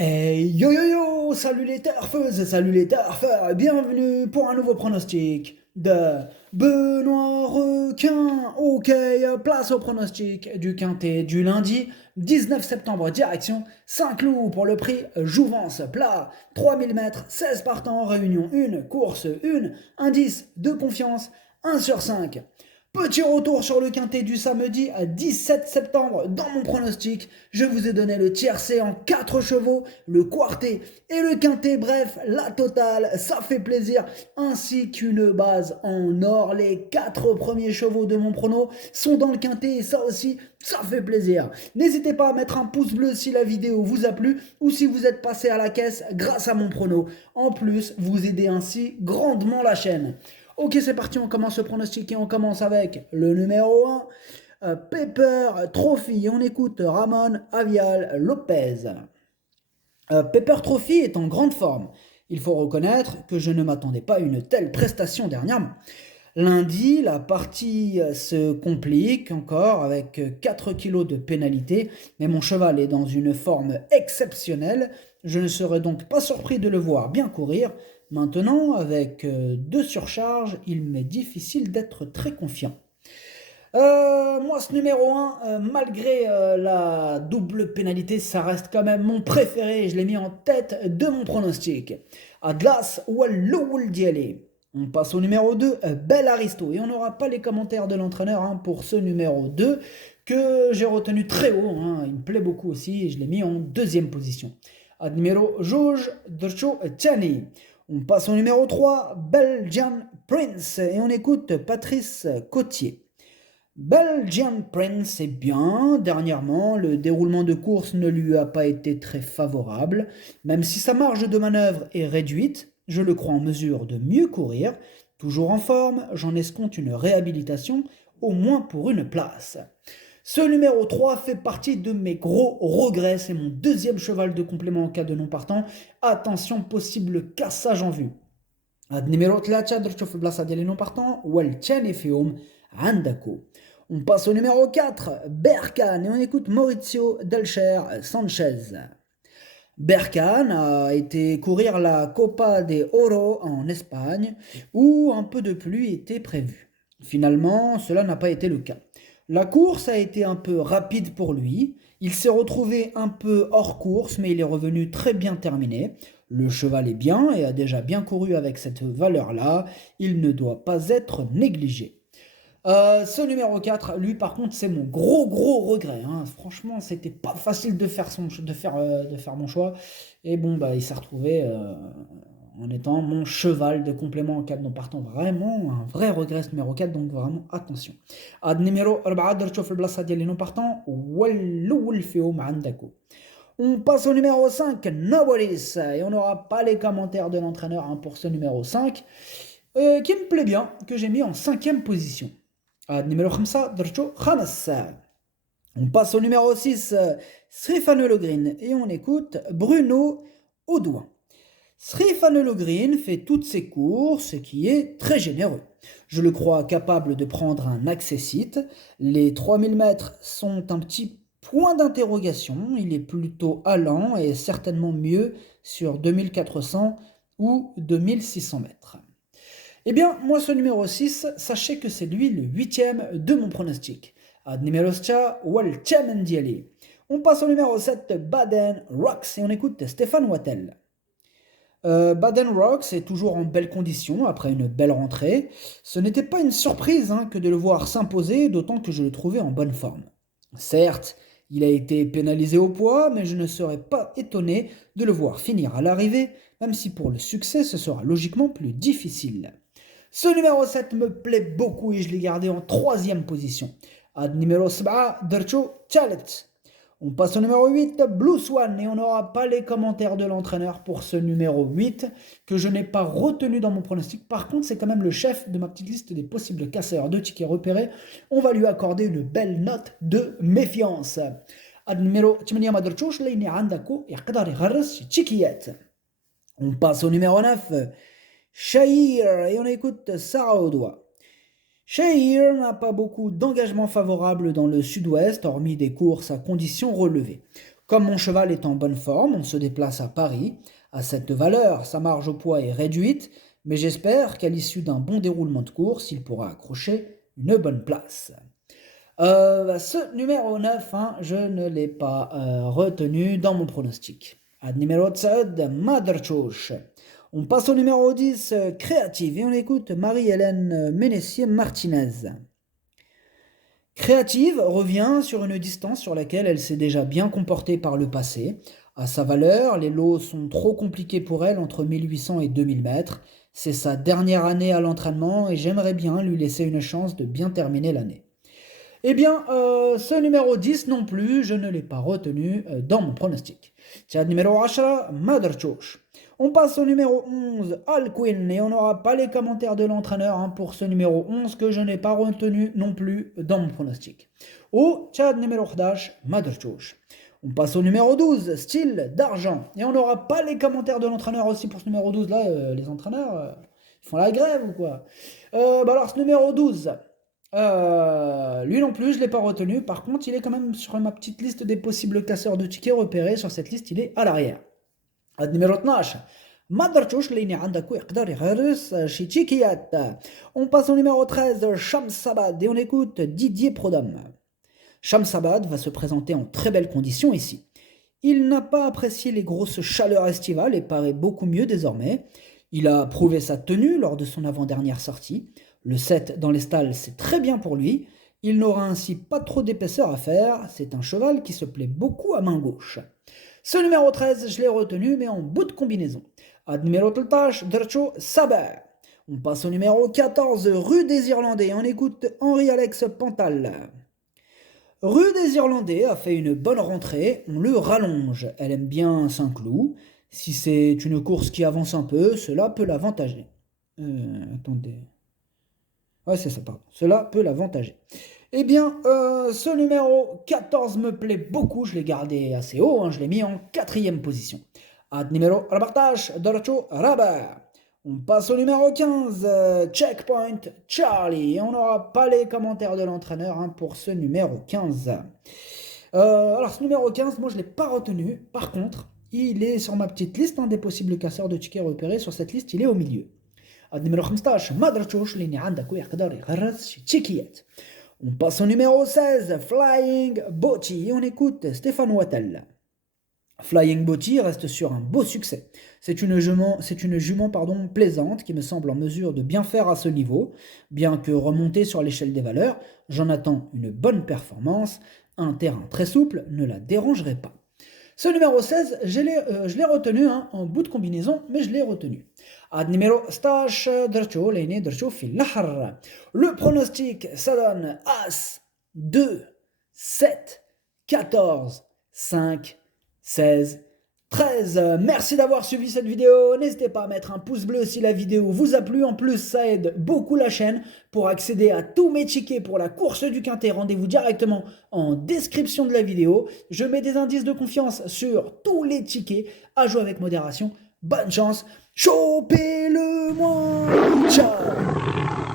Hey yo yo yo, salut les turfeuses, salut les turfeurs, bienvenue pour un nouveau pronostic de Benoît Requin. Ok, place au pronostic du quintet du lundi 19 septembre, direction Saint-Cloud pour le prix Jouvence plat, 3000 mètres, 16 partants, réunion 1, course 1, indice de confiance 1 sur 5. Petit retour sur le quintet du samedi 17 septembre. Dans mon pronostic, je vous ai donné le tiercé en 4 chevaux, le quartet et le quintet. Bref, la totale, ça fait plaisir. Ainsi qu'une base en or. Les 4 premiers chevaux de mon prono sont dans le quintet et ça aussi, ça fait plaisir. N'hésitez pas à mettre un pouce bleu si la vidéo vous a plu ou si vous êtes passé à la caisse grâce à mon prono. En plus, vous aidez ainsi grandement la chaîne. Ok, c'est parti, on commence ce pronostic et on commence avec le numéro 1, Pepper Trophy. On écoute Ramon Avial Lopez. Pepper Trophy est en grande forme. Il faut reconnaître que je ne m'attendais pas à une telle prestation dernièrement. Lundi, la partie se complique encore avec 4 kilos de pénalité, mais mon cheval est dans une forme exceptionnelle. Je ne serais donc pas surpris de le voir bien courir. Maintenant, avec 2 surcharges, il m'est difficile d'être très confiant. Moi, ce numéro 1, malgré la double pénalité, ça reste quand même mon préféré. Je l'ai mis en tête de mon pronostic. Atlas Walloul Dialé. On passe au numéro 2, Bel Aristo. Et on n'aura pas les commentaires de l'entraîneur pour ce numéro 2 que j'ai retenu très haut. Il me plaît beaucoup aussi et je l'ai mis en deuxième position. Ad numéro George Drcho Tchani. On passe au numéro 3, Belgian Prince. Et on écoute Patrice Cotier. Belgian Prince est bien. Dernièrement, le déroulement de course ne lui a pas été très favorable. Même si sa marge de manœuvre est réduite, je le crois en mesure de mieux courir. Toujours en forme, j'en escompte une réhabilitation, au moins pour une place. Ce numéro 3 fait partie de mes gros regrets. C'est mon deuxième cheval de complément en cas de non partant. Attention, possible cassage en vue. هاد numéro 3 درتو في البلاصه ديال non partant والثاني فيهم عندكو. On passe au numéro 4, Berkane, et on écoute Maurizio Delcher Sanchez. Berkane a été courir la Copa de Oro en Espagne, où un peu de pluie était prévu. Finalement, cela n'a pas été le cas. La course a été un peu rapide pour lui, il s'est retrouvé un peu hors course, mais il est revenu très bien terminé. Le cheval est bien et a déjà bien couru avec cette valeur-là, il ne doit pas être négligé. Ce numéro 4, lui par contre, c'est mon gros regret. Franchement, c'était pas facile de faire mon choix. Et bon, bah, il s'est retrouvé en étant mon cheval de complément en cas de non partant. Vraiment un vrai regret ce numéro 4, donc vraiment attention. Ad numéro 4 درتو في البلاصه ديال les non partants والأول فيهم عندكو. On passe au numéro 5, Nobolis, et on n'aura pas les commentaires de l'entraîneur pour ce numéro 5, qui me plaît bien, que j'ai mis en 5e position. Numéro 5 درتو خمس. On passe au numéro 6, Srifane Green, et on écoute Bruno Audouin. Srifane Green fait toutes ses courses et qui est très généreux. Je le crois capable de prendre un accessite. Les 3000 mètres sont un petit point d'interrogation. Il est plutôt allant et certainement mieux sur 2400 ou 2600 mètres. Eh bien, moi, ce numéro 6, sachez que c'est lui le 8e de mon pronostic. Ad numéro 6, Walcham Ndiali. On passe au numéro 7, Baden Rocks, et on écoute Stéphane Wattel. Baden Rocks est toujours en belle condition après une belle rentrée. Ce n'était pas une surprise que de le voir s'imposer, d'autant que je le trouvais en bonne forme. Certes, il a été pénalisé au poids, mais je ne serais pas étonné de le voir finir à l'arrivée, même si pour le succès ce sera logiquement plus difficile. Ce numéro 7 me plaît beaucoup et je l'ai gardé en 3e position. Ad numéro 7, Dercho Chalet. On passe au numéro 8, Blue Swan, et on n'aura pas les commentaires de l'entraîneur pour ce numéro 8, que je n'ai pas retenu dans mon pronostic. Par contre, c'est quand même le chef de ma petite liste des possibles casseurs de tickets repérés. On va lui accorder une belle note de méfiance. Ad numéro 8 ما درتوش لاني عندكو يقدر يغرس تشيكيات. On passe au numéro 9, Shahir, et on écoute Sarah Audois. Shahir n'a pas beaucoup d'engagement favorable dans le sud-ouest, hormis des courses à conditions relevées. Comme mon cheval est en bonne forme, on se déplace à Paris. À cette valeur, sa marge au poids est réduite, mais j'espère qu'à l'issue d'un bon déroulement de course, il pourra accrocher une bonne place. Ce numéro 9, hein, je ne l'ai pas retenu dans mon pronostic. Ad numéro 7, Maderchosh. On passe au numéro 10, Créative, et on écoute Marie-Hélène Ménessier-Martinez. Créative revient sur une distance sur laquelle elle s'est déjà bien comportée par le passé. À sa valeur, les lots sont trop compliqués pour elle entre 1800 et 2000 mètres. C'est sa dernière année à l'entraînement et j'aimerais bien lui laisser une chance de bien terminer l'année. Eh bien, ce numéro 10 non plus, je ne l'ai pas retenu dans mon pronostic. C'est le numéro 10, Maderchosh. On passe au numéro 11, Alcuin, et on n'aura pas les commentaires de l'entraîneur pour ce numéro 11 que je n'ai pas retenu non plus dans mon pronostic. Au Tchad numéro 11, Maderchosh. On passe au numéro 12, Style d'argent, et on n'aura pas les commentaires de l'entraîneur aussi pour ce numéro 12. Là, les entraîneurs, ils font la grève ou quoi? Alors, ce numéro 12... lui non plus, je ne l'ai pas retenu. Par contre, il est quand même sur ma petite liste des possibles casseurs de tickets repérés. Sur cette liste, il est à l'arrière. Numéro 12. Madarchouch, اللي عندك يقدر يغرس شي تشيكيات. On passe au numéro 13, Shamsabad, et on écoute Didier Prodhomme. Shamsabad va se présenter en très belles conditions ici. Il n'a pas apprécié les grosses chaleurs estivales et paraît beaucoup mieux désormais. Il a prouvé sa tenue lors de son avant-dernière sortie. Le 7 dans les stalles, c'est très bien pour lui. Il n'aura ainsi pas trop d'épaisseur à faire. C'est un cheval qui se plaît beaucoup à main gauche. Ce numéro 13, je l'ai retenu, mais en bout de combinaison. Ad numéro 13, Dercho Saber. On passe au numéro 14, Rue des Irlandais. On écoute Henri-Alex Pantal. Rue des Irlandais a fait une bonne rentrée. On le rallonge. Elle aime bien Saint-Cloud. Si c'est une course qui avance un peu, cela peut l'avantager. Attendez. Ouais, c'est ça, pardon. Cela peut l'avantager. Eh bien, ce numéro 14 me plaît beaucoup. Je l'ai gardé assez haut. Je l'ai mis en 4e position. Ad numéro Rabartage Dorcho Rabar. On passe au numéro 15, Checkpoint Charlie. Et on n'aura pas les commentaires de l'entraîneur pour ce numéro 15. Alors, ce numéro 15, moi, je ne l'ai pas retenu. Par contre, il est sur ma petite liste des possibles casseurs de tickets repérés. Sur cette liste, il est au milieu. Numéro 15, Madrachouch, اللي عندك ويقدر يغرس شي تشيكيات. On passe au numéro 16, Flying Botti, et on écoute Stéphane Wattel. Flying Botti reste sur un beau succès. C'est une jument plaisante qui me semble en mesure de bien faire à ce niveau. Bien que remontée sur l'échelle des valeurs, j'en attends une bonne performance. Un terrain très souple ne la dérangerait pas. Ce numéro 16, je l'ai retenu en bout de combinaison, mais je l'ai retenu. Ad numéro 16, Dercho, l'aîné Dercho Filahar. Le pronostic, ça donne As, 2, 7, 14, 5, 16, 13. Merci d'avoir suivi cette vidéo. N'hésitez pas à mettre un pouce bleu si la vidéo vous a plu. En plus, ça aide beaucoup la chaîne. Pour accéder à tous mes tickets pour la course du Quintet, rendez-vous directement en description de la vidéo. Je mets des indices de confiance sur tous les tickets. À jouer avec modération. Bonne chance. Chopez-le moi. Ciao.